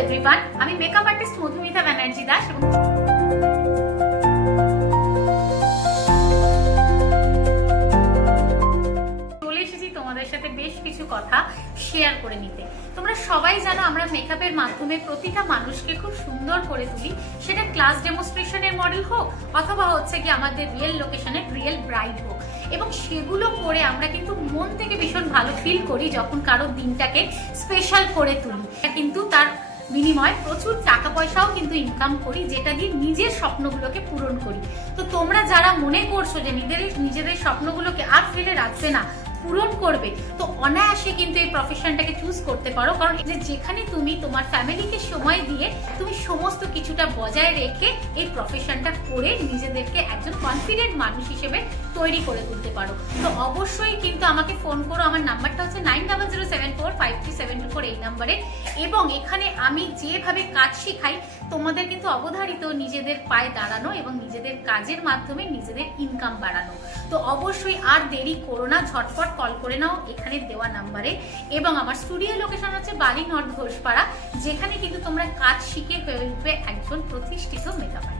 Everyone, আমি makeup artist Madhumita Banerjee Das এবং চলে এসেছি তোমাদের সাথে বেশ কিছু কথা শেয়ার করে নিতে। তোমরা সবাই জানো আমরা মেকআপের মাধ্যমে প্রতিটা মানুষকে খুব সুন্দর করে তুলি, সেটা ক্লাস ডেমনস্ট্রেশনের মডেল হোক অথবা হচ্ছে কি আমাদের রিয়েল লোকেশনের রিয়েল ব্রাইড হোক, এবং সেগুলো করে আমরা কিন্তু মন থেকে ভীষণ ভালো ফিল করি যখন কারো দিনটাকে স্পেশাল করে তুলি। কিন্তু তার বিনিময়ে প্রচুর টাকা পয়সাও কিন্তু ইনকাম করি, যেটা দিয়ে নিজের স্বপ্নগুলোকে পূরণ করি। তো তোমরা যারা মনে করছো যে নিজেদের স্বপ্নগুলোকে আর ফেলে রাখবে না, পূরণ করবে, তো অনায়াসে কিন্তু এই প্রফেশনটাকে চুজ করতে পারো। কারণ যেখানে তুমি তোমার ফ্যামিলিকে সময় দিয়ে তুমি সমস্ত কিছুটা বজায় রেখে এই প্রফেশনটা করে নিজেদেরকে একজন কনফিডেন্ট মানুষ হিসেবে তৈরি করে তুলতে পারো। তো অবশ্যই কিন্তু আমাকে ফোন করো। আমার নাম্বারটা হচ্ছে 9007453724 এই নাম্বারে। এবং এখানে আমি যেভাবে কাজ শেখাই তোমাদের কিন্তু অবধারিত নিজেদের পায়ে দাঁড়ানো এবং নিজেদের কাজের মাধ্যমে নিজেদের ইনকাম বাড়ানো। তো অবশ্যই আর দেরি করো না, ঝটপট কল করে নাও এখানে দেওয়া নাম্বারে। এবং আমার স্টুডিও লোকেশন হচ্ছে বালি নর্থ ঘোষপাড়া, যেখানে কিন্তু তোমরা কাজ শিখে হয়ে উঠবে একজন প্রতিষ্ঠিত মেকআপ আর্টিস্ট।